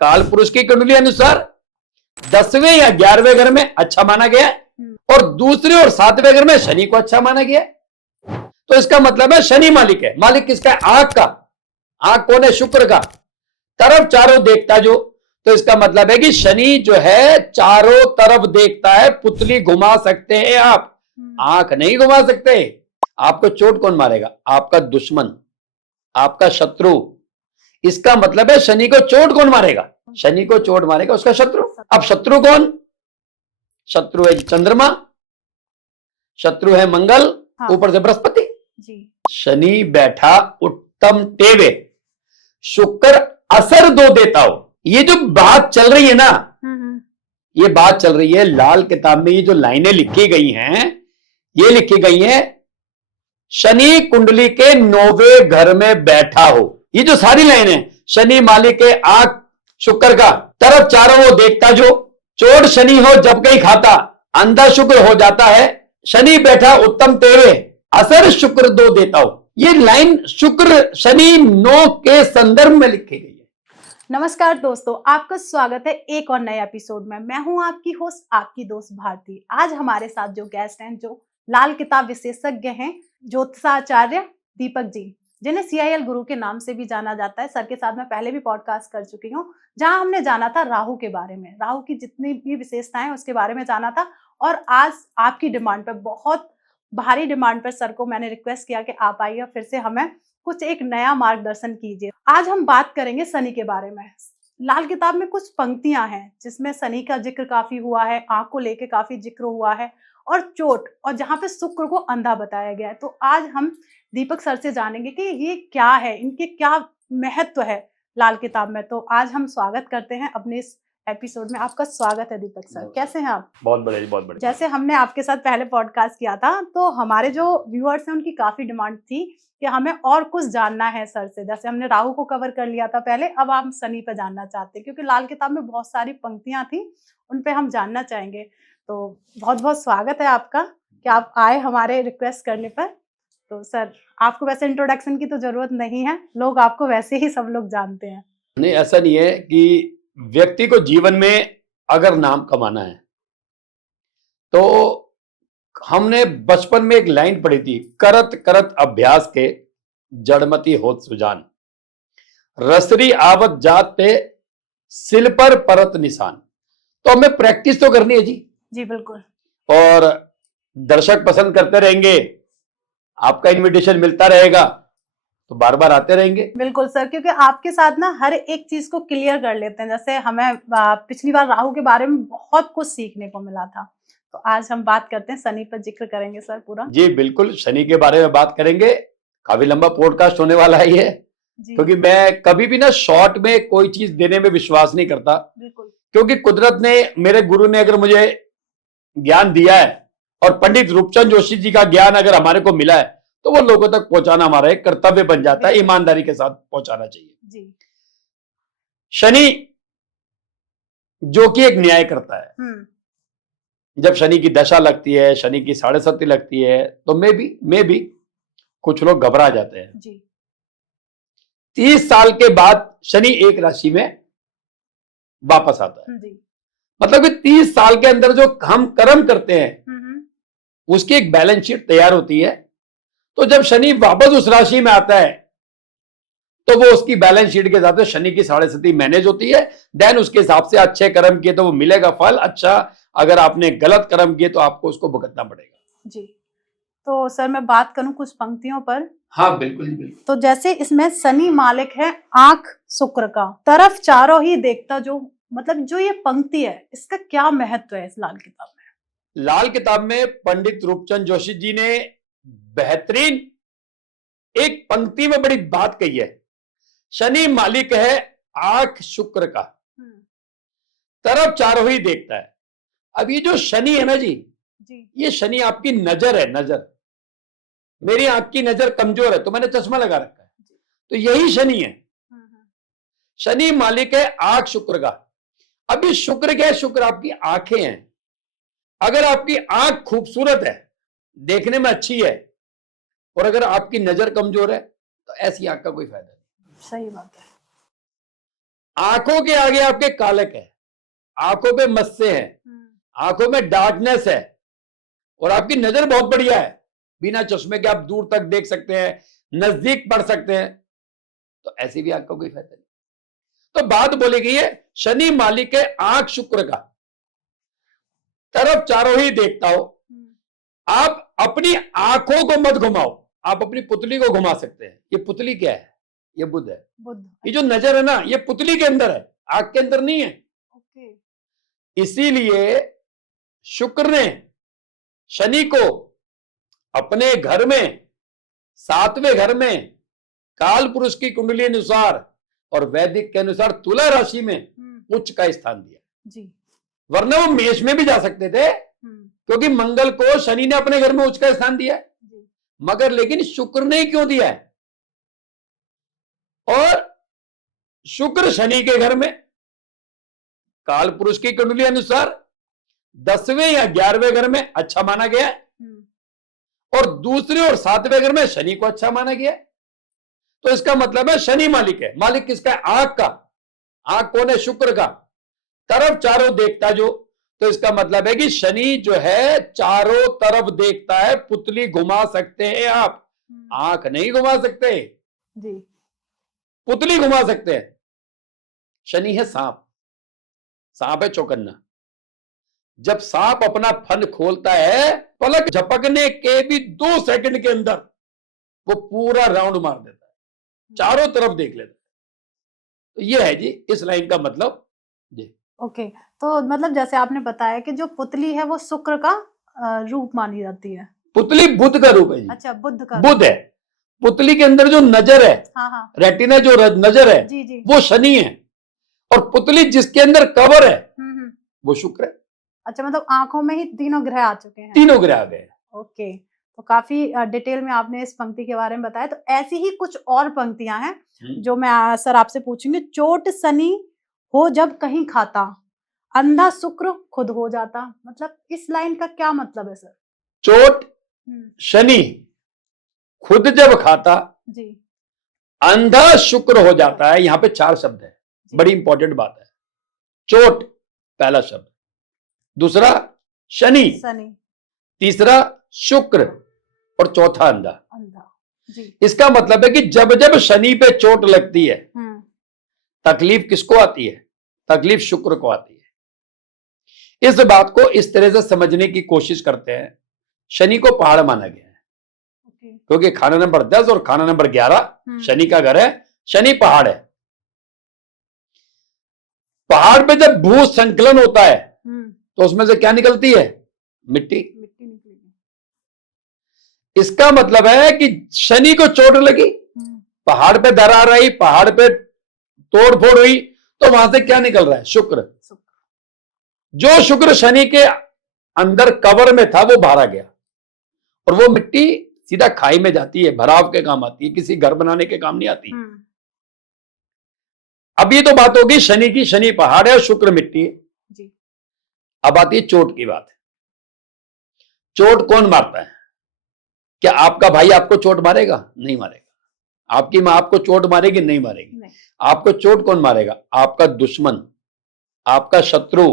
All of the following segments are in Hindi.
काल पुरुष की कुंडली अनुसार 10वें या 11वें घर में अच्छा माना गया है और दूसरे और 7वें घर में शनि को अच्छा माना गया है। तो इसका मतलब है शनि मालिक है। मालिक किसका है? आंख का। आंख कौन है? शुक्र का। तरफ चारों देखता जो, तो इसका मतलब है कि शनि जो है चारों तरफ देखता है। पुतली घुमा सकते हैं आप, आंख नहीं घुमा सकते। आपको चोट कौन मारेगा? आपका दुश्मन, आपका शत्रु। इसका मतलब है शनि को चोट कौन मारेगा? शनि को चोट मारेगा उसका शत्रु। अब शत्रु कौन? शत्रु है चंद्रमा, शत्रु है मंगल, ऊपर से बृहस्पति जी। शनि बैठा उत्तम टेवे, शुक्र असर दो देता हो। ये जो बात चल रही है ना, ये बात चल रही है लाल किताब में। ये जो लाइनें लिखी गई हैं, ये लिखी गई हैं शनि कुंडली के 9वें घर में बैठा हो। ये जो सारी लाइनें, शनि मालिक के आंख शुक्र का, तरफ चारों वो देखता जो, चोट शनि हो जब कहीं खाता, अंधा शुक्र हो जाता है। शनि बैठा उत्तम तेरे, असर शुक्र दो देता हो। ये लाइन शुक्र शनि 9 के संदर्भ में लिखी गई है। नमस्कार दोस्तों, आपका स्वागत है एक और नए एपिसोड में। मैं हूं आपकी होस्ट, आपकी दोस्त भारती। आज हमारे साथ जो गेस्ट हैं, जो लाल किताब विशेषज्ञ हैं, ज्योतिषाचार्य दीपक जी, जिन्हें CIL गुरु के नाम से भी जाना जाता है। सर के साथ मैं पहले भी पॉडकास्ट कर चुकी हूँ, जहां हमने जाना था राहु के बारे में, राहु की जितनी भी विशेषताएं उसके बारे में जाना था। और आज आपकी डिमांड पर, बहुत भारी डिमांड पर, सर को मैंने रिक्वेस्ट किया कि आप आइए, फिर से हमें कुछ एक नया मार्गदर्शन कीजिए। आज हम बात करेंगे शनि के बारे में। लाल किताब में कुछ पंक्तियां हैं जिसमें शनि का जिक्र काफी हुआ है, आंख को लेके काफी जिक्र हुआ है, और चोट, और जहां पे शुक्र को अंधा बताया गया है। तो आज हम दीपक सर से जानेंगे कि ये क्या है, इनके क्या महत्व है लाल किताब में। तो आज हम स्वागत करते हैं अपने इस एपिसोड में। आपका स्वागत है दीपक सर, कैसे हैं आप? बहुत बढ़िया, बहुत बढ़िया। जैसे हमने आपके साथ पहले पॉडकास्ट किया था, तो हमारे जो व्यूअर्स हैं उनकी काफी डिमांड थी कि हमें और कुछ जानना है सर से। जैसे हमने राहु को कवर कर लिया था पहले, अब हम शनि पे जानना चाहते हैं, क्योंकि लाल किताब में बहुत सारी पंक्तियां थी, उन पे हम जानना चाहेंगे। तो बहुत बहुत स्वागत है आपका कि आप आए हमारे रिक्वेस्ट करने पर। तो सर, आपको वैसे इंट्रोडक्शन की तो जरूरत नहीं है, लोग आपको वैसे ही सब लोग जानते हैं। नहीं, ऐसा नहीं है कि व्यक्ति को जीवन में अगर नाम कमाना है, तो हमने बचपन में एक लाइन पढ़ी थी, करत करत अभ्यास के जड़मती होत सुजान, रसरी आवत जात पे सिल पर परत निशान। तो हमें प्रैक्टिस तो करनी है जी। जी बिल्कुल। और दर्शक पसंद करते रहेंगे, आपका इनविटेशन मिलता रहेगा, तो बार बार आते रहेंगे। बिल्कुल सर, क्योंकि आपके साथ ना हर एक चीज को क्लियर कर लेते हैं। जैसे हमें पिछली बार राहु के बारे में बहुत कुछ सीखने को मिला था, तो आज हम बात करते हैं शनि पर, जिक्र करेंगे सर पूरा। जी बिल्कुल, शनि के बारे में बात करेंगे। काफी लंबा पॉडकास्ट होने वाला है ये, क्योंकि मैं कभी भी ना शॉर्ट में कोई चीज देने में विश्वास नहीं करता। बिल्कुल। क्योंकि कुदरत ने, मेरे गुरु ने अगर मुझे ज्ञान दिया है, और पंडित रूपचंद जोशी जी का ज्ञान अगर हमारे को मिला है, तो वो लोगों तक पहुंचाना हमारा एक कर्तव्य बन जाता है। ईमानदारी के साथ पहुंचाना चाहिए जी। शनि जो कि एक न्याय करता है, जब शनि की दशा लगती है, शनि की 7.5 लगती है, तो मैं भी कुछ लोग घबरा जाते हैं जी। 30 साल के बाद शनि एक राशि में वापस आता है जी। मतलब कि 30 साल के अंदर जो हम कर्म करते हैं, उसकी एक बैलेंस शीट तैयार होती है। तो जब शनि वापस उस राशि में आता है, तो वो उसकी बैलेंस शीट के हिसाब से शनि की 7.5 मैनेज होती है। देन उसके हिसाब से अच्छे कर्म किए तो वो मिलेगा फल अच्छा, अगर आपने गलत कर्म किए तो आपको उसको भुगतना पड़ेगा जी। तो सर, मैं बात करूं कुछ पंक्तियों पर। हाँ बिल्कुल बिल्कुल। तो जैसे इसमें शनि मालिक है आंख शुक्र का, तरफ चारों ही देखता जो, मतलब जो ये पंक्ति है, इसका क्या महत्व है इस लाल किताब में? लाल किताब में पंडित रूपचंद जोशी जी ने बेहतरीन एक पंक्ति में बड़ी बात कही है। शनि मालिक है आंख शुक्र का, तरफ चारों ही देखता है। अब ये जो शनि है ना जी, ये शनि आपकी नजर है, नजर। मेरी आंख की नजर कमजोर है, तो मैंने चश्मा लगा रखा है, तो यही शनि है। शनि मालिक है आंख शुक्र का। अभी शुक्र क्या है? शुक्र आपकी आंखें हैं। अगर आपकी आंख खूबसूरत है, देखने में अच्छी है, और अगर आपकी नजर कमजोर है, तो ऐसी आंख का कोई फायदा नहीं। सही बात है। आंखों के आगे आपके कालक है, आंखों पे मस्से हैं, आंखों में डार्कनेस है, और आपकी नजर बहुत बढ़िया है, बिना चश्मे के आप दूर तक देख सकते हैं, नजदीक पढ़ सकते हैं, तो ऐसी भी आंख का कोई फायदा नहीं। तो बात बोली गई है शनि मालिक है आंख शुक्र का, तरफ चारों ही देखता हो। आप अपनी आंखों को मत घुमाओ, आप अपनी पुतली को घुमा सकते हैं। ये पुतली क्या है? ये बुध है। ये जो नजर है ना, ये पुतली के अंदर है, आंख के अंदर नहीं है। इसीलिए शुक्र ने शनि को अपने घर में, 7वें घर में, काल पुरुष की कुंडली अनुसार और वैदिक के अनुसार तुला राशि में उच्च का स्थान दिया जी। वरना वो मेष में भी जा सकते थे, क्योंकि मंगल को शनि ने अपने घर में उच्च का स्थान दिया है, मगर लेकिन शुक्र ने क्यों दिया है? और शुक्र शनि के घर में काल पुरुष की कुंडली अनुसार 10वें या 11वें घर में अच्छा माना गया है, और दूसरे और 7वें घर में शनि को अच्छा माना गया है। तो इसका मतलब है शनि मालिक है। मालिक किसका है? आंख का। आंख कौन है? शुक्र का। तरफ चारों देखता जो, तो इसका मतलब है कि शनि जो है चारों तरफ देखता है। पुतली घुमा सकते हैं आप, आंख नहीं घुमा सकते जी। पुतली घुमा सकते हैं। शनि है सांप, सांप है चौकन्ना। जब सांप अपना फन खोलता है, पलक झपकने के भी 2 सेकंड के अंदर वो पूरा राउंड मार देता है, चारों तरफ देख लेता है। तो ये है जी इस लाइन का मतलब जी। ओके, तो मतलब जैसे आपने बताया कि जो पुतली है वो शुक्र का रूप मानी जाती है। पुतली बुध का रूप है जी। अच्छा, बुध का बुध है। पुतली के अंदर जो नजर है, हाँ। रेटिना जो नजर है जी जी। वो शनि है, और पुतली जिसके अंदर कवर है वो शुक्र है। अच्छा, मतलब आंखों में ही तीनों ग्रह आ चुके हैं। तीनों ग्रह आ गए। ओके, तो काफी डिटेल में आपने इस पंक्ति के बारे में बताया। तो ऐसी ही कुछ और पंक्तियां हैं जो मैं सर आपसे पूछूंगी। चोट शनि हो जब कहीं खाता, अंधा शुक्र खुद हो जाता। मतलब इस लाइन का क्या मतलब है सर? चोट शनि खुद जब खाता जी, अंधा शुक्र हो जाता है। यहां पे 4 शब्द है, बड़ी इंपॉर्टेंट बात है। चोट पहला शब्द, दूसरा शनि, तीसरा शुक्र, और चौथा अंधा। जी। इसका मतलब है कि जब जब शनि पे चोट लगती है, तकलीफ किसको आती है? तकलीफ शुक्र को आती है। इस बात को इस तरह से समझने की कोशिश करते हैं। शनि को पहाड़ माना गया है, क्योंकि खाना नंबर 10 और खाना नंबर 11 शनि का घर है। शनि पहाड़ है। पहाड़ पे जब भू संकलन होता है तो उसमें से क्या निकलती है? मिट्टी। इसका मतलब है कि शनि को चोट लगी, पहाड़ पे दरार आई, पहाड़ पे तोड़ फोड़ हुई, तो वहां से क्या निकल रहा है? शुक्र। जो शुक्र शनि के अंदर कवर में था वो बाहर आ गया, और वो मिट्टी सीधा खाई में जाती है, भराव के काम आती है, किसी घर बनाने के काम नहीं आती। अब ये तो बात होगी शनि की, शनि पहाड़ है और शुक्र मिट्टी है जी। अब आती है चोट की बात। चोट कौन मारता है? क्या आपका भाई आपको चोट मारेगा? नहीं मारेगा। आपकी मां आपको चोट मारेगी? नहीं मारेगी। नहीं। आपको चोट कौन मारेगा? आपका दुश्मन, आपका शत्रु।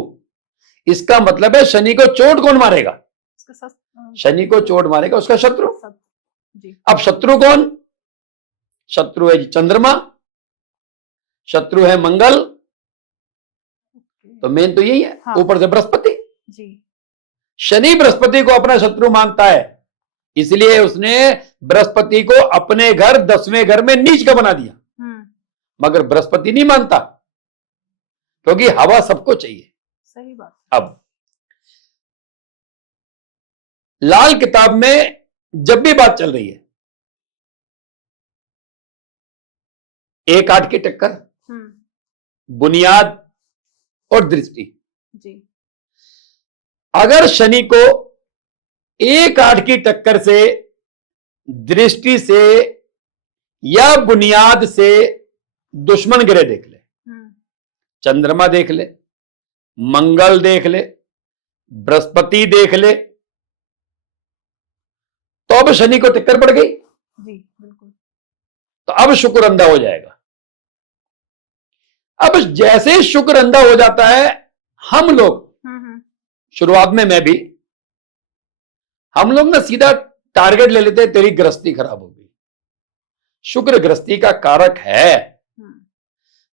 इसका मतलब है शनि को चोट कौन मारेगा? शनि को चोट मारेगा उसका शत्रु जी। अब शत्रु कौन? शत्रु है चंद्रमा, शत्रु है मंगल, तो मेन तो यही है। हाँ। ऊपर से बृहस्पति जी। शनि बृहस्पति को अपना शत्रु मानता है, इसलिए उसने बृहस्पति को अपने घर 10वें घर में नीच का बना दिया। मगर बृहस्पति नहीं मानता, क्योंकि हवा सबको चाहिए। सही बात। अब लाल किताब में जब भी बात चल रही है 1 8 की टक्कर, बुनियाद और दृष्टि जी। अगर शनि को 1 8 की टक्कर से, दृष्टि से या बुनियाद से दुश्मन ग्रह देख ले, चंद्रमा देख ले, मंगल देख ले, बृहस्पति देख ले, तो अब शनि को टक्कर पड़ गई जी। बिल्कुल। तो अब शुक्र अंधा हो जाएगा। अब जैसे ही शुक्र अंधा हो जाता है, हम लोग शुरुआत में मैं भी, हम लोग ना सीधा टारगेट ले लेते हैं, तेरी गृहस्थी खराब होगी। शुक्र गृहस्थी का कारक है,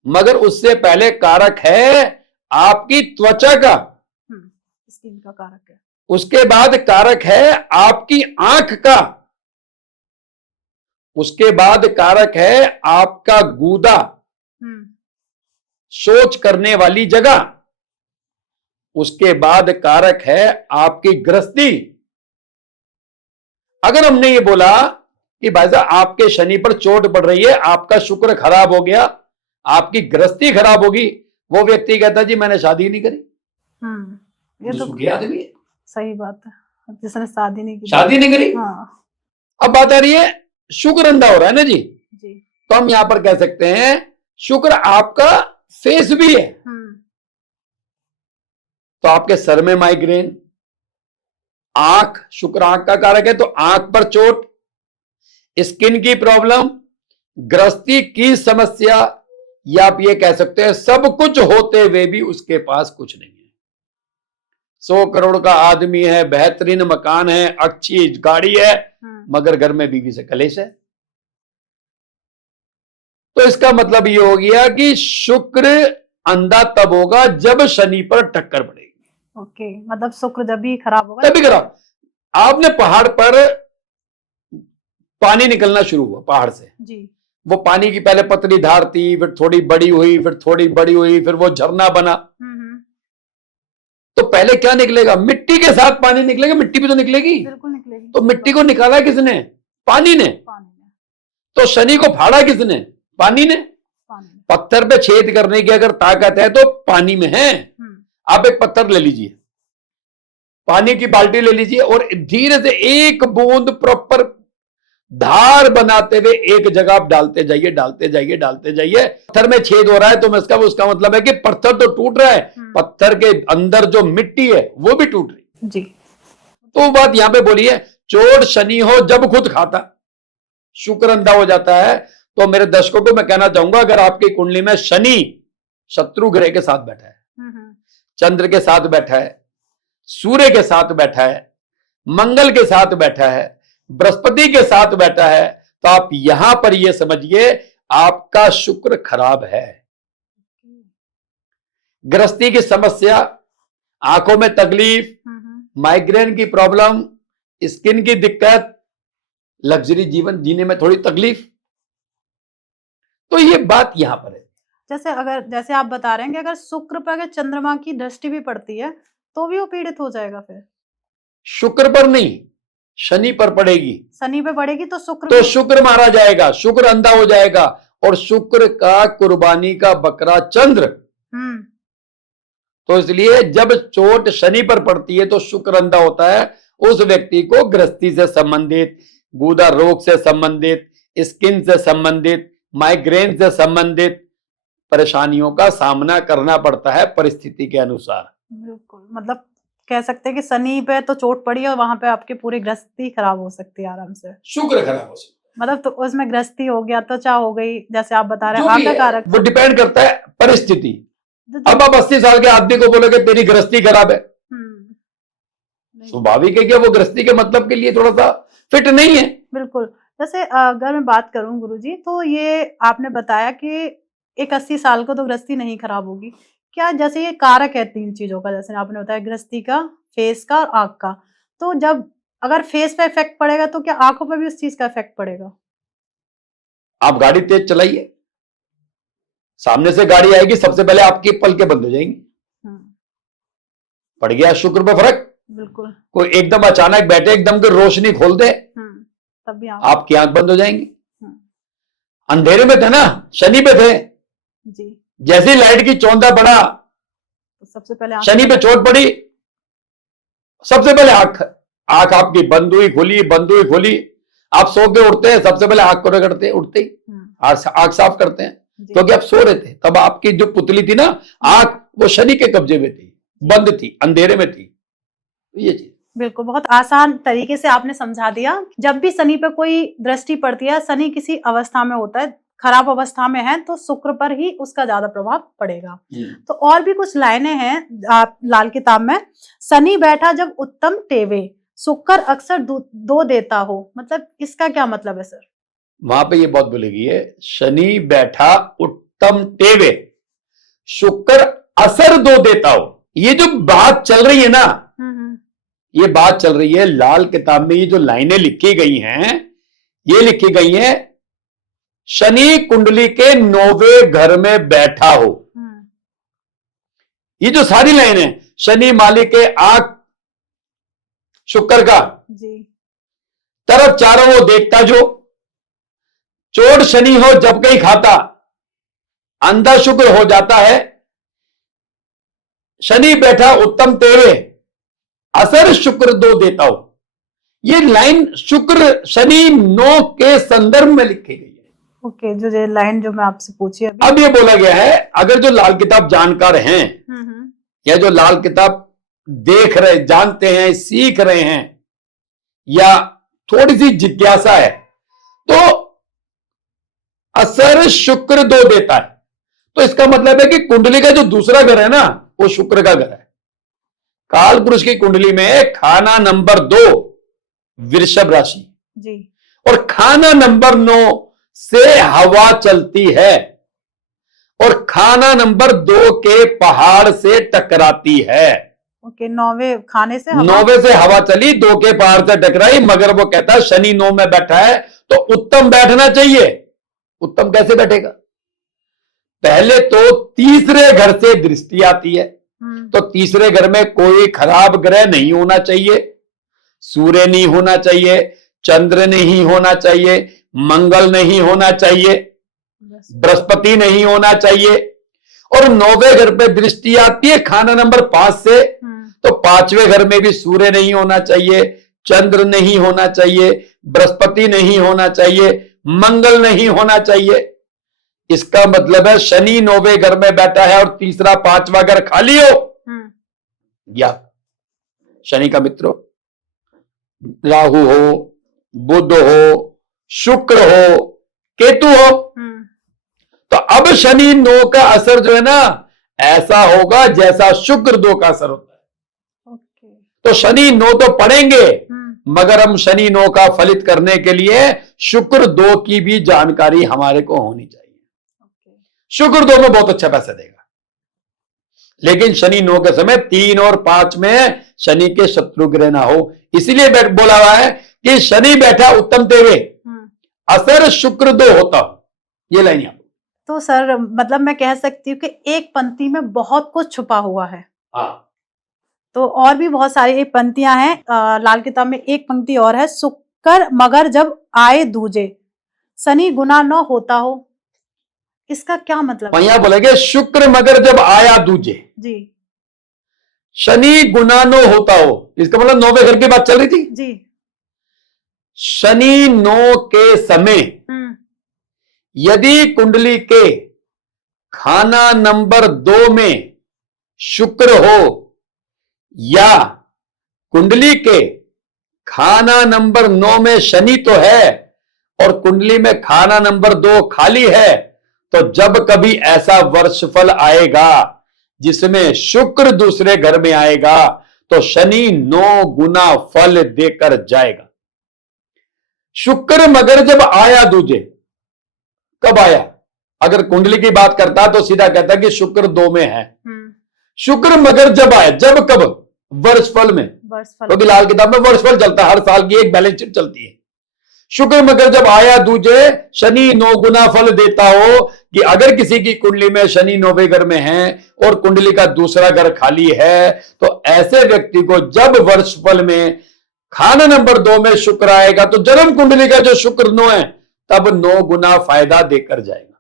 मगर उससे पहले कारक है आपकी त्वचा का, स्किन का कारक है। उसके बाद कारक है आपकी आंख का, उसके बाद कारक है आपका गूदा, सोच करने वाली जगह, उसके बाद कारक है आपकी गृहस्थी। अगर हमने ये बोला कि भाई साहब आपके शनि पर चोट पड़ रही है, आपका शुक्र खराब हो गया, आपकी गृहस्थी खराब होगी, वो व्यक्ति कहता है जी मैंने शादी नहीं करी। ये तो सुखी आदमी है, सही बात है, जिसने शादी नहीं की, शादी नहीं करी। हाँ। अब बात आ रही है शुक्र अंधा हो रहा है ना जी, जी। तो हम यहां पर कह सकते हैं शुक्र आपका फेस भी है। तो आपके सर में माइग्रेन, आंख, शुक्र आंख का कारक है, तो आंख पर चोट, स्किन की प्रॉब्लम, गृहस्थी की समस्या, या आप ये कह सकते हैं सब कुछ होते हुए भी उसके पास कुछ नहीं है। 100 करोड़ का आदमी है, बेहतरीन मकान है, अच्छी गाड़ी है, मगर घर में बीवी से कलेश है। तो इसका मतलब ये हो गया कि शुक्र अंधा तब होगा जब शनि पर टक्कर पड़ेगी। ओके, मतलब शुक्र जब भी खराब होगा तभी खराब। आपने पहाड़ पर पानी निकलना शुरू हुआ पहाड़ से जी, वो पानी की पहले पतली धार थी, फिर थोड़ी बड़ी हुई, फिर थोड़ी बड़ी हुई, फिर वो झरना बना। तो पहले क्या निकलेगा? मिट्टी के साथ पानी निकलेगा, मिट्टी भी तो निकलेगी। बिल्कुल निकलेगी। तो मिट्टी को निकाला किसने? पानी ने। तो शनि को फाड़ा किसने? पानी ने। पत्थर पे छेद करने की अगर ताकत है तो पानी में है। आप एक पत्थर ले लीजिए, पानी की बाल्टी ले लीजिए और धीरे से एक बूंद प्रॉपर धार बनाते हुए एक जगह आप डालते जाइए, डालते जाइए, डालते जाइए। पत्थर में छेद हो रहा है तो उसका मतलब है कि पत्थर तो टूट रहा है, पत्थर के अंदर जो मिट्टी है वो भी टूट रही जी। तो बात यहां पे बोली है, चोट शनि हो जब खुद खाता, शुक्र अंधा हो जाता है। तो मेरे दर्शकों को मैं कहना चाहूंगा, अगर आपकी कुंडली में शनि शत्रु ग्रह के साथ बैठा है, चंद्र के साथ बैठा है, सूर्य के साथ बैठा है, मंगल के साथ बैठा है, बृहस्पति के साथ बैठा है, तो आप यहां पर यह समझिए आपका शुक्र खराब है। गृहस्थी की समस्या, आंखों में तकलीफ, माइग्रेन की प्रॉब्लम, स्किन की दिक्कत, लग्जरी जीवन जीने में थोड़ी तकलीफ, तो ये बात यहां पर है। जैसे आप बता रहे हैं कि अगर शुक्र पर अगर चंद्रमा की दृष्टि भी पड़ती है तो भी वो पीड़ित हो जाएगा। फिर शुक्र पर नहीं, शनि पर पड़ेगी। शनि पे पड़ेगी तो शुक्र मारा जाएगा, शुक्र अंधा हो जाएगा। और शुक्र का कुर्बानी का बकरा चंद्र। तो इसलिए जब चोट शनि पर पड़ती है तो शुक्र अंधा होता है। उस व्यक्ति को गृहस्थी से संबंधित, गूदा रोग से संबंधित, स्किन से संबंधित, माइग्रेन से संबंधित परेशानियों का सामना करना पड़ता है परिस्थिति के अनुसार। बिल्कुल, मतलब कह सकते हैं कि शनि पे तो चोट पड़ी और वहां पे आपकी पूरी गृहस्थी खराब हो सकती है आराम से। शुक्र खराब हो सकता है, मतलब तो उसमें गृहस्थी हो गया, त्वचा हो गई, जैसे आप बता रहे हैं आंख का कारक, वो डिपेंड करता है परिस्थिति। अब आप 80 साल के आदमी को बोलोगे तेरी गृहस्थी खराब है, स्वाभाविक है कि वो गृहस्थी के मतलब के लिए थोड़ा सा फिट नहीं है। बिल्कुल। जैसे अगर मैं बात करूं गुरुजी, तो ये आपने बताया कि एक 80 साल को तो गृहस्थी नहीं खराब होगी। क्या जैसे ये कारक है 3 चीजों का, जैसे आपने बताया गृहस्थी का, फेस का और आंख का, तो जब अगर फेस पे इफेक्ट पड़ेगा तो क्या आंखों पे भी उस चीज का इफेक्ट पड़ेगा? आप गाड़ी तेज चलाइए, सामने से गाड़ी आएगी, सबसे पहले आपकी पलकें बंद हो जाएंगी। पड़ गया शुक्र पे फर्क। बिल्कुल। कोई एकदम अचानक बैठे, एकदम की रोशनी खोल दे, तब भी आपकी आंख बंद हो जाएंगी। अंधेरे में थे ना, शनि पे थे जी, जैसी लाइट की चौंधा पड़ा तो सबसे पहले शनि पे चोट पड़ी, सबसे पहले आंख आपकी बंद हुई खुली, बंद हुई खुली। आप सो के उठते हैं, सबसे पहले आंख को रगड़ते, उठते ही आंख साफ करते हैं, क्योंकि आप सो रहे थे। तब आपकी जो पुतली थी ना आंख, वो शनि के कब्जे में थी, बंद थी, अंधेरे में थी। ये चीज बिल्कुल बहुत आसान तरीके से आपने समझा दिया। जब भी शनि पे कोई दृष्टि पड़ती है, शनि किसी अवस्था में होता है, खराब अवस्था में है तो शुक्र पर ही उसका ज्यादा प्रभाव पड़ेगा। तो और भी कुछ लाइनें हैं लाल किताब में। शनि बैठा जब उत्तम टेवे, शुक्र अक्सर दो देता हो, मतलब इसका क्या मतलब है सर? वहां पे ये बहुत बोलेगी है, शनि बैठा उत्तम टेवे, शुक्र असर दो देता हो। ये जो बात चल रही है ना, ये बात चल रही है लाल किताब में। ये जो लाइनें लिखी गई हैं, ये लिखी गई हैं शनि कुंडली के 9वें घर में बैठा हो। ये जो सारी लाइन है, शनि मालिक के आंख शुक्र का जी, तरफ चारों वो देखता जो, चोट शनि हो जब कहीं खाता, अंधा शुक्र हो जाता है। शनि बैठा उत्तम तेरे, असर शुक्र दो देता हो। ये लाइन शुक्र शनि 9 के संदर्भ में लिखी गई है। ओके, जो ये लाइन जो मैं आपसे पूछी अभी। अब ये बोला गया है, अगर जो लाल किताब जानकार हैं या जो लाल किताब देख रहे, जानते हैं, सीख रहे हैं, या थोड़ी सी जिज्ञासा है, तो असर शुक्र दो देता है। तो इसका मतलब है कि कुंडली का जो दूसरा घर है ना, वो शुक्र का घर है। काल पुरुष की कुंडली में खाना नंबर 2 वृषभ राशि जी, और खाना नंबर 9 से हवा चलती है, और खाना नंबर 2 के पहाड़ से टकराती है। ओके, 9वें खाने से 9वें से हवा चली, 2 के पहाड़ से टकराई, मगर वो कहता है शनि 9 में बैठा है तो उत्तम बैठना चाहिए। उत्तम कैसे बैठेगा? पहले तो तीसरे घर से दृष्टि आती है, तो तीसरे घर में कोई खराब ग्रह नहीं होना चाहिए। सूर्य नहीं होना चाहिए, चंद्र नहीं होना चाहिए, मंगल नहीं होना चाहिए, बृहस्पति नहीं होना चाहिए। और 9वें घर पे दृष्टि आती है खाना नंबर 5 से, तो 5वें घर में भी सूर्य नहीं होना चाहिए, चंद्र नहीं होना चाहिए, बृहस्पति नहीं होना चाहिए, मंगल नहीं होना चाहिए। इसका मतलब है शनि 9वें घर में बैठा है और तीसरा 5वां घर खाली हो, या शनि का मित्र हो, राहु हो, बुध हो, शुक्र हो, केतु हो, तो अब शनि 9 का असर जो है ना, ऐसा होगा जैसा शुक्र 2 का असर होता है। तो शनि 9 तो पढ़ेंगे, मगर हम शनि 9 का फलित करने के लिए शुक्र 2 की भी जानकारी हमारे को होनी चाहिए। शुक्र 2 में बहुत अच्छा पैसा देगा, लेकिन शनि 9 के समय 3 और 5 में शनि के शत्रु ग्रह ना हो। इसीलिए बोला हुआ है कि शनि बैठा उत्तम तेवे, असर शुक्र 2 होता हो। ये लाइन यहां। तो सर मतलब मैं कह सकती हूँ कि एक पंक्ति में बहुत कुछ छुपा हुआ है। तो और भी बहुत सारी एक पंक्तियां हैं लाल किताब में। एक पंक्ति और है, शुक्र मगर जब आए दूजे, शनि गुना न होता हो। इसका क्या मतलब? यहां बोलेंगे शुक्र मगर जब आया दूजे जी, शनि गुना न होता हो। इसका मतलब 9वें घर की बात चल रही थी जी। शनि 9 के समय यदि कुंडली के खाना नंबर 2 में शुक्र हो, या कुंडली के खाना नंबर 9 में शनि तो है और कुंडली में खाना नंबर 2 खाली है, तो जब कभी ऐसा वर्षफल आएगा जिसमें शुक्र दूसरे घर में आएगा, तो शनि 9 गुना फल देकर जाएगा। शुक्र मगर जब आया दूजे, कब आया? अगर कुंडली की बात करता तो सीधा कहता कि शुक्र 2 में है। शुक्र मगर जब आया, जब कब? वर्षफल में। क्योंकि लाल किताब में वर्षफल चलता है, हर साल की एक बैलेंस शीट चलती है। शुक्र मगर जब आया दूजे, शनि 9 गुना फल देता हो। कि अगर किसी की कुंडली में शनि 9वें घर में है और कुंडली का दूसरा घर खाली है, तो ऐसे व्यक्ति को जब वर्षफल में खाना नंबर 2 में शुक्र आएगा, तो जन्म कुंडली का जो शुक्र 9 है, तब 9 गुना फायदा देकर जाएगा।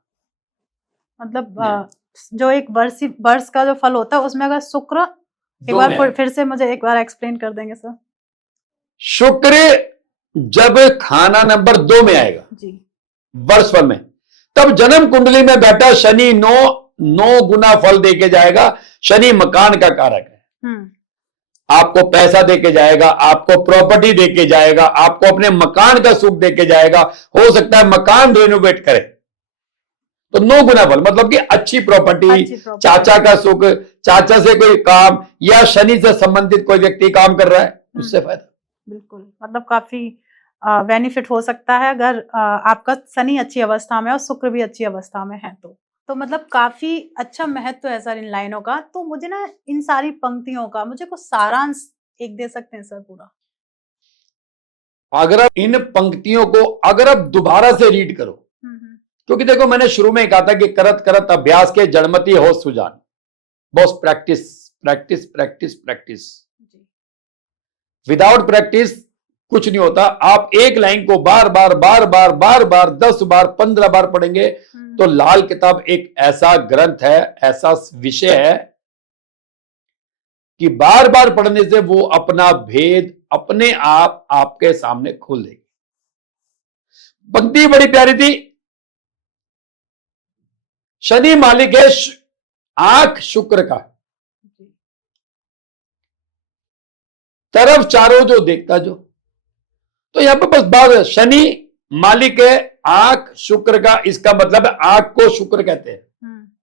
मतलब जो एक वर्ष का जो फल होता है उसमें अगर शुक्र, एक बार फिर से मुझे एक बार एक्सप्लेन कर देंगे सर? शुक्र जब खाना नंबर 2 में आएगा जी, वर्षफल में, तब जन्म कुंडली में बैठा शनि 9 गुना फल देके जाएगा। शनि मकान का कारक है, आपको पैसा देके जाएगा, आपको प्रॉपर्टी देके जाएगा, आपको अपने मकान का सुख देके जाएगा। हो सकता है मकान रेनोवेट करे, तो 9 गुना फल मतलब कि अच्छी प्रॉपर्टी, अच्छी property। चाचा का सुख, चाचा से कोई काम, या शनि से संबंधित कोई व्यक्ति काम कर रहा है उससे फायदा। बिल्कुल, मतलब काफी बेनिफिट हो सकता है अगर आपका शनि अच्छी अवस्था में और शुक्र भी अच्छी अवस्था में है तो मतलब काफी अच्छा महत्व है सर इन लाइनों का। तो मुझे ना इन सारी पंक्तियों का मुझे कुछ सारांश एक दे सकते हैं सर पूरा? अगर आप इन पंक्तियों को अगर आप दोबारा से रीड करो, क्योंकि देखो मैंने शुरू में कहा था कि करत करत अभ्यास के जड़मती हो सुजान, बस practice practice practice practice. Without practice कुछ नहीं होता। आप एक लाइन को बार बार बार बार बार बार 10 बार 15 बार पढ़ेंगे तो लाल किताब एक ऐसा ग्रंथ है, ऐसा विषय है कि बार बार पढ़ने से वो अपना भेद अपने आप आपके सामने खोल देगी। पंक्ति बड़ी प्यारी थी, शनि मालिक है आंख शुक्र का, तरफ चारों जो देखता जो। तो यहां पर बस बात, शनि मालिक है आंख शुक्र का, इसका मतलब है आंख को शुक्र कहते हैं।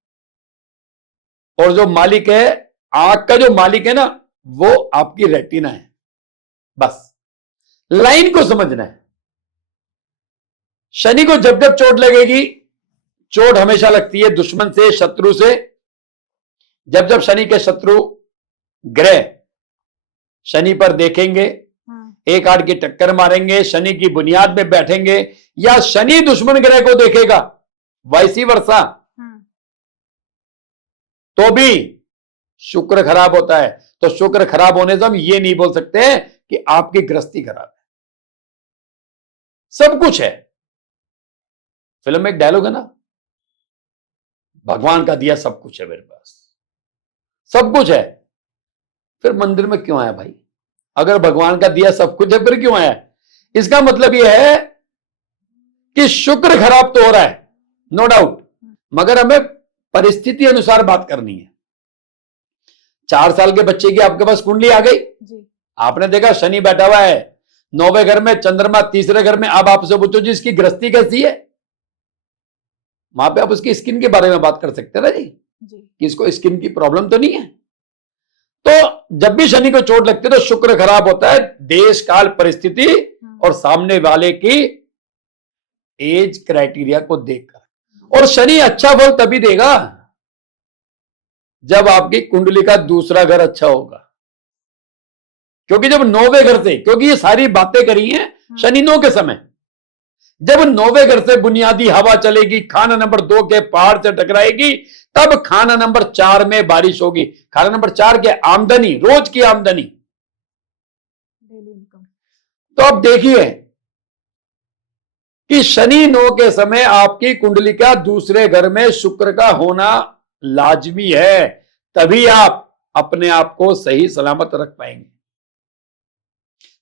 और जो मालिक है आंख का, जो मालिक है ना, वो आपकी रेटिना है। बस लाइन को समझना है। शनि को जब जब चोट लगेगी, चोट हमेशा लगती है दुश्मन से, शत्रु से। जब जब शनि के शत्रु ग्रह शनि पर देखेंगे, एक आड़ की टक्कर मारेंगे, शनि की बुनियाद में बैठेंगे, या शनि दुश्मन ग्रह को देखेगा, वैसी वर्षा, तो भी शुक्र खराब होता है। तो शुक्र खराब होने से हम ये नहीं बोल सकते कि आपकी गृहस्थी खराब है। सब कुछ है। फिल्म में एक डायलॉग है ना, भगवान का दिया सब कुछ है मेरे पास, सब कुछ है, फिर मंदिर में क्यों आया भाई? अगर भगवान का दिया सब कुछ है फिर क्यों आया? इसका मतलब यह है कि शुक्र खराब तो हो रहा है, नो डाउट, मगर हमें परिस्थिति अनुसार बात करनी है। 4 साल के बच्चे की आपके पास कुंडली आ गई जी। आपने देखा शनि बैठा हुआ है 9वें घर में, चंद्रमा 3रे घर में। अब आपसे पूछो जी इसकी गृहस्थी कैसी है, वहां पे आप उसकी स्किन के बारे में बात कर सकते हैं ना जी, कि इसको स्किन की प्रॉब्लम तो नहीं है। तो जब भी शनि को चोट लगती है तो शुक्र खराब होता है, देश काल परिस्थिति और सामने वाले की एज क्राइटेरिया को देखकर। और शनि अच्छा फल तभी देगा जब आपकी कुंडली का दूसरा घर अच्छा होगा। क्योंकि जब 9वें घर से, क्योंकि ये सारी बातें करी हैं शनि 9 के समय, जब 9वें घर से बुनियादी हवा चलेगी, खाना नंबर 2 के पहाड़ से टकराएगी, तब खाना नंबर 4 में बारिश होगी। खाना नंबर 4 के आमदनी, रोज की आमदनी। तो अब देखिए कि शनि 9 के समय आपकी कुंडली का दूसरे घर में शुक्र का होना लाजमी है, तभी आप अपने आप को सही सलामत रख पाएंगे,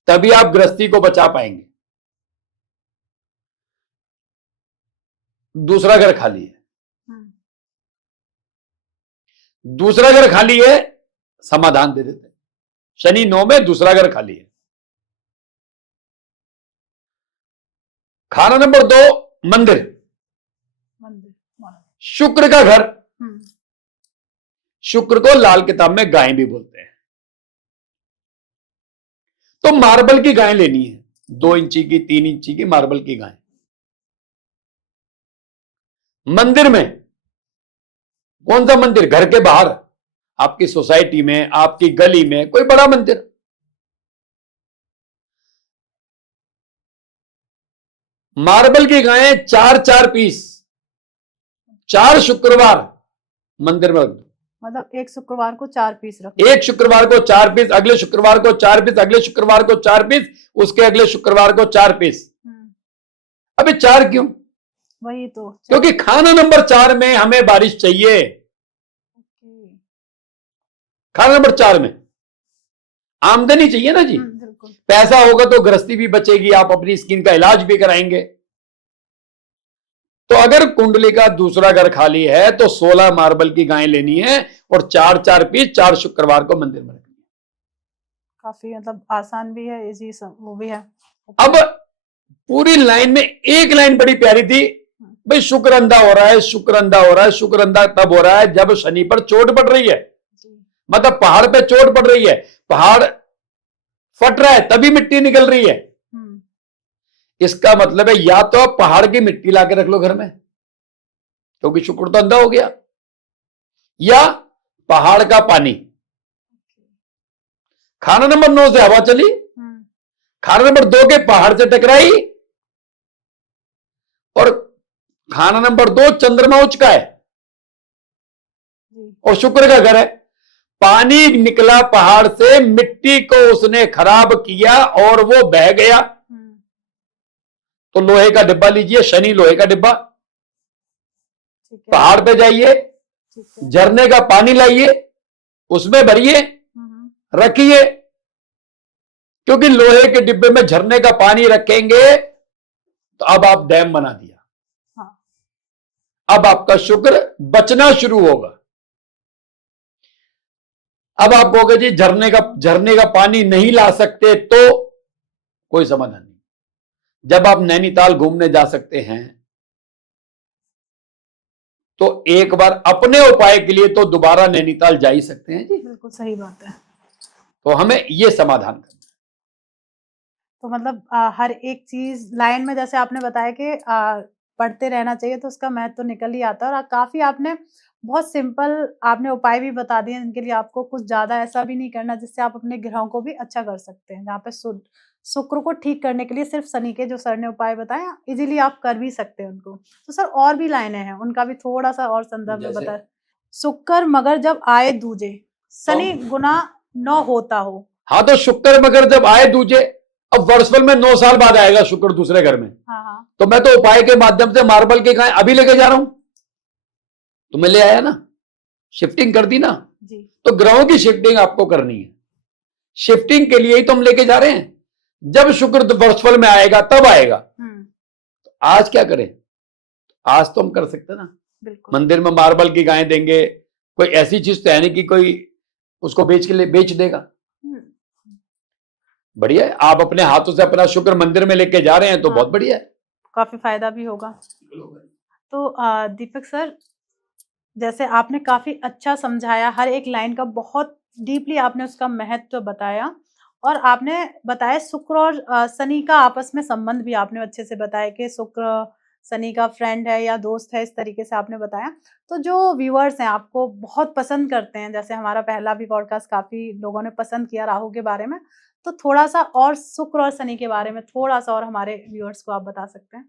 तभी आप गृहस्थी को बचा पाएंगे। दूसरा घर खाली है, दूसरा घर खाली है, समाधान दे देते हैं। शनि 9 में दूसरा घर खाली है। खाना नंबर 2 मंदिर, शुक्र का घर। शुक्र को लाल किताब में गाय भी बोलते हैं। तो मार्बल की गाय लेनी है, 2 इंची की, 3 इंची की मार्बल की गाय। मंदिर में कौन सा मंदिर? घर के बाहर, आपकी सोसाइटी में, आपकी गली में कोई बड़ा मंदिर। मार्बल की गायें 4-4 पीस, 4 शुक्रवार मंदिर में रख दो। मतलब एक शुक्रवार को 4 पीस रखो। एक शुक्रवार को 4 पीस, अगले शुक्रवार को 4 पीस, अगले शुक्रवार को 4 पीस, उसके अगले शुक्रवार को 4 पीस। अबे 4 क्यों? वही तो, क्योंकि खाना नंबर 4 में हमें बारिश चाहिए। खाना नंबर 4 में आमदनी चाहिए ना जी। पैसा होगा तो गृहस्थी भी बचेगी, आप अपनी स्किन का इलाज भी कराएंगे। तो अगर कुंडली का दूसरा घर खाली है तो 16 मार्बल की गायें लेनी है और 4-4 पीस 4 शुक्रवार को मंदिर में रखनी है। काफी मतलब आसान भी है, इजी वो भी है। अब पूरी लाइन में एक लाइन बड़ी प्यारी थी, भाई शुक्र अंधा हो रहा है, शुक्र अंधा हो रहा है, शुक्र अंधा तब हो रहा है जब शनि पर चोट पड़ रही है। मतलब पहाड़ पे चोट पड़ रही है, पहाड़ फट रहा है तभी मिट्टी निकल रही है। इसका मतलब है या तो आप पहाड़ की मिट्टी लाके रख लो घर में, क्योंकि शुक्र तो अंधा हो गया, या पहाड़ का पानी। खाना नंबर 9 से हवा चली, खाना नंबर 2 के पहाड़ से टकराई, और खाना नंबर 2 चंद्रमा उच्च का है और शुक्र का घर है। पानी निकला पहाड़ से, मिट्टी को उसने खराब किया और वो बह गया। तो लोहे का डिब्बा लीजिए, शनि लोहे का डिब्बा, पहाड़ पे जाइए, झरने का पानी लाइए, उसमें भरिए, रखिए, क्योंकि लोहे के डिब्बे में झरने का पानी रखेंगे तो अब आप डैम बना दिया। अब आपका शुक्र बचना शुरू होगा। अब आप कहोगे जी झरने का पानी नहीं ला सकते, तो कोई समाधान नहीं। जब आप नैनीताल घूमने जा सकते हैं तो एक बार अपने उपाय के लिए तो दोबारा नैनीताल जा ही सकते हैं जी। बिल्कुल सही बात है। तो हमें यह समाधान करना। तो मतलब हर एक चीज लाइन में, जैसे आपने बताया कि पढ़ते रहना चाहिए, तो उसका महत्व तो निकल ही आता है। और काफी आपने बहुत सिंपल आपने उपाय भी बता दिए, इनके लिए आपको कुछ ज्यादा ऐसा भी नहीं करना, जिससे आप अपने ग्रहों को भी अच्छा कर सकते हैं। जहाँ पे शुक्र को ठीक करने के लिए सिर्फ शनि के जो सर ने उपाय बताए इजीली आप कर भी सकते हैं उनको। तो सर और भी लाइनें हैं, उनका भी थोड़ा सा और संदर्भ में बताए। शुक्र मगर जब आए दूजे, शनि गुना 9 होता हो। हाँ, तो शुक्र मगर जब आए दूजे, अब वर्षफल में 9 साल बाद आएगा शुक्र दूसरे घर में। हाँ। तो मैं तो उपाय के माध्यम से मार्बल के गाय अभी लेके जा रहा हूं, तो मैं ले आया ना, शिफ्टिंग कर दी ना जी। तो ग्रहों की शिफ्टिंग आपको करनी है, शिफ्टिंग के लिए ही तो हम लेके जा रहे हैं। जब शुक्र वर्षफल में आएगा तब आएगा। तो आज क्या करें? आज तो हम कर सकते ना, मंदिर में मार्बल की गायें देंगे। कोई ऐसी चीज तो है नहीं कि कोई उसको बेच देगा। बढ़िया है, आप अपने हाथों से अपना शुक्र मंदिर में लेके जा रहे हैं तो बहुत बढ़िया है, काफी फायदा भी होगा। तो दीपक सर, जैसे आपने काफी अच्छा समझाया, हर एक लाइन का बहुत डीपली आपने उसका महत्व बताया, और आपने बताया शुक्र और शनि का आपस में संबंध भी आपने अच्छे से बताया कि शुक्र शनि का फ्रेंड है या दोस्त है, इस तरीके से आपने बताया। तो जो व्यूअर्स हैं आपको बहुत पसंद करते हैं, जैसे हमारा पहला भी पॉडकास्ट काफी लोगों ने पसंद किया राहु के बारे में, तो थोड़ा सा और शुक्र और शनि के बारे में थोड़ा सा और हमारे व्यूअर्स को आप बता सकते हैं?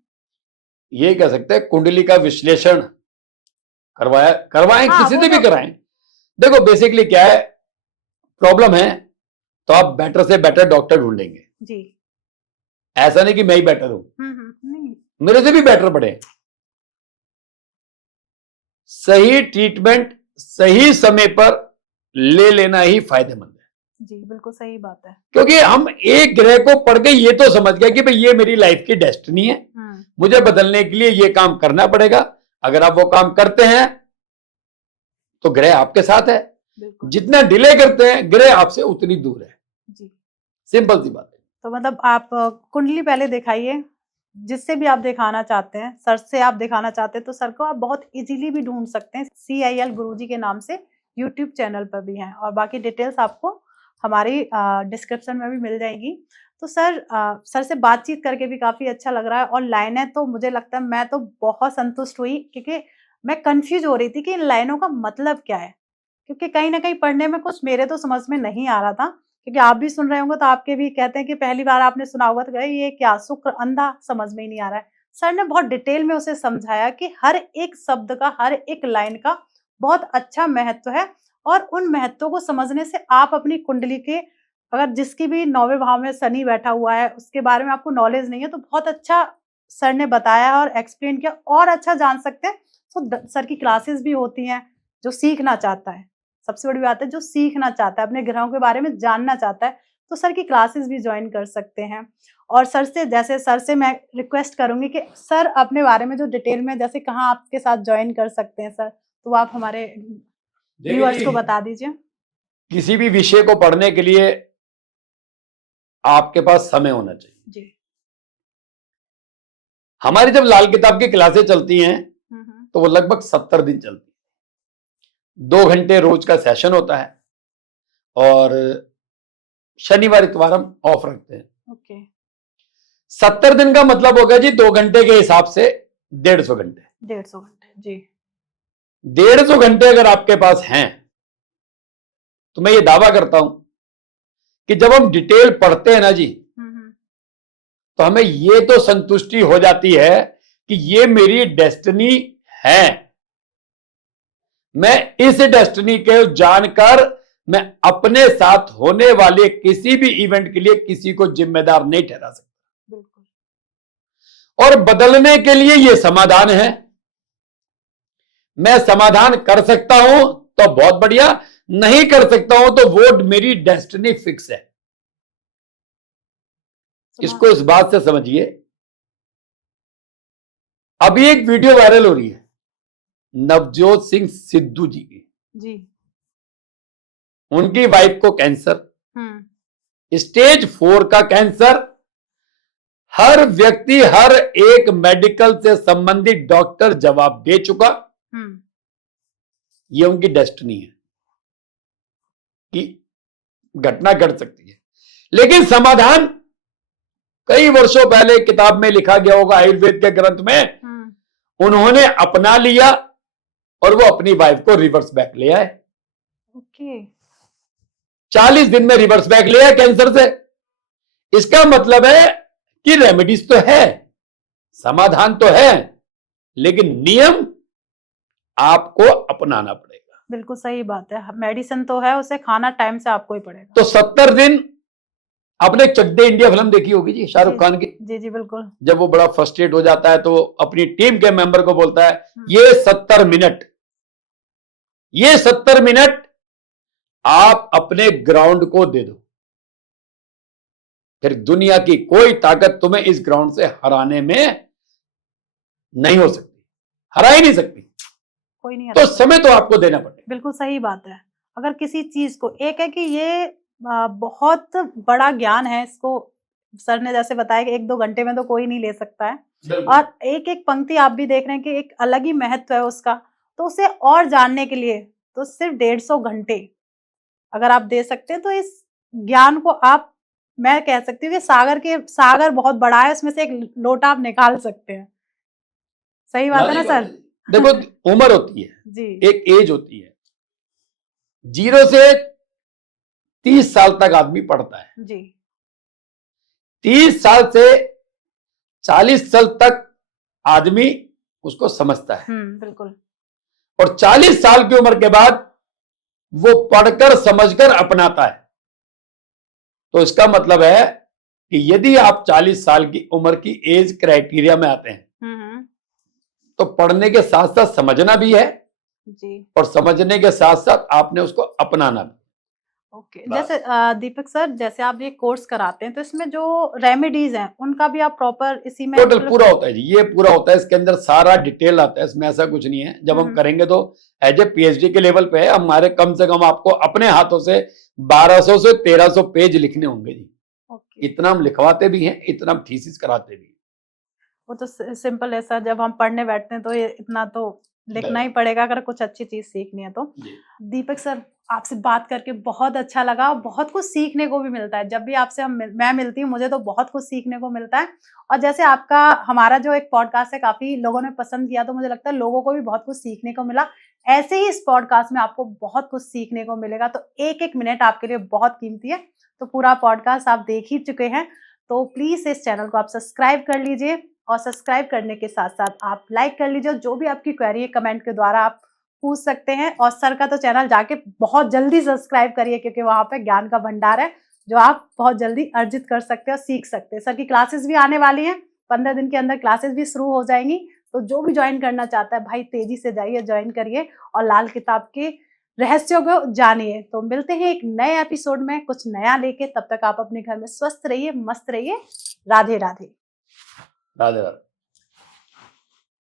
ये कह सकते हैं कुंडली का विश्लेषण करवाएं, किसी से भी कराएं। देखो बेसिकली क्या है, प्रॉब्लम है तो आप बेटर से बेटर डॉक्टर ढूंढेंगे जी। ऐसा नहीं कि मैं ही बेटर हूं, नहीं, मेरे से भी बेटर पड़े। सही ट्रीटमेंट सही समय पर ले लेना ही फायदेमंद है जी। बिल्कुल सही बात है, क्योंकि हम एक ग्रह को पढ़ के ये तो समझ गए कि भाई ये मेरी लाइफ की डेस्टिनी है, मुझे बदलने के लिए ये काम करना पड़ेगा। अगर आप वो काम करते हैं तो ग्रह आपके साथ है, जितना डिले करते हैं ग्रह आपसे उतनी दूर है जी। सिंपल सी बात है। तो मतलब आप कुंडली पहले दिखाइए, जिससे भी आप दिखाना चाहते हैं, सर से आप दिखाना चाहते हैं तो सर को आप बहुत इजीली भी ढूंढ सकते हैं। CIL गुरुजी के नाम से यूट्यूब चैनल पर भी हैं, और बाकी डिटेल्स आपको हमारी डिस्क्रिप्शन में भी मिल जाएगी। तो सर से बातचीत करके भी काफी अच्छा लग रहा है, और लाइनें तो मुझे लगता है मैं तो बहुत संतुष्ट हुई, क्योंकि मैं कंफ्यूज हो रही थी कि इन लाइनों का मतलब क्या है, क्योंकि कहीं ना कहीं पढ़ने में कुछ मेरे तो समझ में नहीं आ रहा था। क्योंकि आप भी सुन रहे होंगे तो आपके भी कहते हैं कि पहली बार आपने सुना होगा तो ये क्या शुक्र अंधा, समझ में ही नहीं आ रहा है। सर ने बहुत डिटेल में उसे समझाया कि हर एक शब्द का, हर एक लाइन का बहुत अच्छा महत्व है, और उन महत्वों को समझने से आप अपनी कुंडली के, अगर जिसकी भी 9वें भाव में शनि बैठा हुआ है उसके बारे में आपको नॉलेज नहीं है, तो बहुत अच्छा सर ने बताया और एक्सप्लेन किया, और अच्छा जान सकते हैं। तो सर की क्लासेस भी होती हैं, जो सीखना चाहता है, सबसे बड़ी बात है, जो सीखना चाहता है, अपने ग्रहों के बारे में जानना चाहता है, तो सर की क्लासेस भी ज्वाइन कर सकते हैं। और सर से मैं रिक्वेस्ट करूंगी कि सर अपने बारे में जो डिटेल में, जैसे कहाँ आपके साथ ज्वाइन कर सकते हैं सर, तो आप हमारे व्यूअर्स को बता दीजिए। किसी भी विषय को पढ़ने के लिए आपके पास समय होना चाहिए जी। हमारी जब लाल किताब की क्लासें चलती हैं हम्म, तो वो लगभग 70 दिन चलती है। 2 घंटे रोज का सेशन होता है और शनिवार इतवार हम ऑफ रखते हैं। ओके। 70 दिन का मतलब होगा जी 2 घंटे के हिसाब से 150 घंटे। 150 घंटे जी। 150 घंटे अगर आपके पास हैं तो मैं ये दावा करता हूं कि जब हम डिटेल पढ़ते हैं ना जी, हम्म, तो हमें ये तो संतुष्टि हो जाती है कि ये मेरी डेस्टिनी है। मैं इस डेस्टिनी को जानकर मैं अपने साथ होने वाले किसी भी इवेंट के लिए किसी को जिम्मेदार नहीं ठहरा सकता। बिल्कुल। और बदलने के लिए ये समाधान है। मैं समाधान कर सकता हूं तो बहुत बढ़िया, नहीं कर सकता हूं तो वो मेरी डेस्टिनी फिक्स है। इसको इस बात से समझिए। अभी एक वीडियो वायरल हो रही है नवजोत सिंह सिद्धू जी की। जी। उनकी वाइफ को कैंसर, हम्म, स्टेज 4 का कैंसर। हर व्यक्ति, हर एक मेडिकल से संबंधित डॉक्टर जवाब दे चुका। हम्म, ये उनकी डेस्टिनी है कि घटना घट सकती है, लेकिन समाधान कई वर्षों पहले किताब में लिखा गया होगा, आयुर्वेद के ग्रंथ में उन्होंने अपना लिया और वो अपनी वाइफ को रिवर्स बैक ले आए। ओके। 40 दिन में रिवर्स बैक ले आए कैंसर से। इसका मतलब है कि रेमेडीज तो है, समाधान तो है, लेकिन नियम आपको अपनाना पड़ेगा। बिल्कुल सही बात है। मेडिसिन तो है, उसे खाना टाइम से आपको ही पड़ेगा। तो 70 दिन, आपने चक दे इंडिया फिल्म देखी होगी जी, शाहरुख खान की। जी जी बिल्कुल। जब वो बड़ा फ्रस्ट्रेट हो जाता है तो अपनी टीम के मेंबर को बोलता है ये 70 मिनट, ये 70 मिनट आप अपने ग्राउंड को दे दो, फिर दुनिया की कोई ताकत तुम्हें इस ग्राउंड से हराने में नहीं हो सकती, हरा ही नहीं सकती। कोई नहीं तो समय तो आपको देना पड़ेगा। बिल्कुल सही बात है। अगर किसी चीज को, एक है कि ये बहुत बड़ा ज्ञान है, इसको सर ने जैसे बताया कि 1-2 घंटे में तो कोई नहीं ले सकता है। और एक एक पंक्ति आप भी देख रहे हैं कि एक अलग ही महत्व है उसका। तो उसे और जानने के लिए तो सिर्फ 150 घंटे अगर आप दे सकते हैं तो इस ज्ञान को आप, मैं कह सकती हूँ कि सागर बहुत बड़ा है, उसमें से एक लोटा आप निकाल सकते हैं। सही बात है ना सर? देखो उम्र होती है जी। एक एज होती है, 0 से 30 साल तक आदमी पढ़ता है। जी। 30 साल से 40 साल तक आदमी उसको समझता है। बिल्कुल। और 40 साल की उम्र के बाद वो पढ़कर समझकर अपनाता है। तो इसका मतलब है कि यदि आप 40 साल की उम्र की एज क्राइटेरिया में आते हैं तो पढ़ने के साथ साथ समझना भी है जी। और समझने के साथ साथ आपने उसको अपनाना भी। ओके। जैसे दीपक सर, जैसे आप ये कोर्स कराते हैं तो इसमें जो रेमेडीज हैं उनका भी आप प्रॉपर इसी में टोटल पूरा होता है जी, ये पूरा होता है, इसके अंदर सारा डिटेल आता है, इसमें ऐसा कुछ नहीं है। जब हम करेंगे तो एज ए पीएचडी के लेवल पे है, हमारे कम से कम आपको अपने हाथों से 1200 से 1300 पेज लिखने होंगे जी। इतना हम लिखवाते भी हैं, इतना हम थीसिस कराते भी हैं। वो तो सिंपल है सर, जब हम पढ़ने बैठते हैं तो ये इतना तो लिखना ही पड़ेगा अगर कुछ अच्छी चीज सीखनी है तो। दीपक सर, आपसे बात करके बहुत अच्छा लगा, बहुत कुछ सीखने को भी मिलता है। जब भी आपसे मैं मिलती हूँ मुझे तो बहुत कुछ सीखने को मिलता है। और जैसे आपका हमारा जो एक पॉडकास्ट है काफी लोगों ने पसंद किया, तो मुझे लगता है लोगों को भी बहुत कुछ सीखने को मिला। ऐसे ही इस पॉडकास्ट में आपको बहुत कुछ सीखने को मिलेगा। तो एक एक मिनट आपके लिए बहुत कीमती है, तो पूरा पॉडकास्ट आप देख ही चुके हैं, तो प्लीज इस चैनल को आप सब्सक्राइब कर लीजिए। और सब्सक्राइब करने के साथ साथ आप लाइक कर लीजिए। जो भी आपकी क्वेरी है कमेंट के द्वारा आप पूछ सकते हैं। और सर का तो चैनल जाके बहुत जल्दी सब्सक्राइब करिए, क्योंकि वहां पे ज्ञान का भंडार है जो आप बहुत जल्दी अर्जित कर सकते हैं और सीख सकते हैं। सर की क्लासेस भी आने वाली हैं, 15 दिन के अंदर क्लासेस भी शुरू हो जाएंगी। तो जो भी ज्वाइन करना चाहता है भाई तेजी से जाइए, ज्वाइन करिए और लाल किताब के रहस्यों को जानिए। तो मिलते हैं एक नए एपिसोड में कुछ नया लेके। तब तक आप अपने घर में स्वस्थ रहिए, मस्त रहिए। राधे राधे। राधे राधे।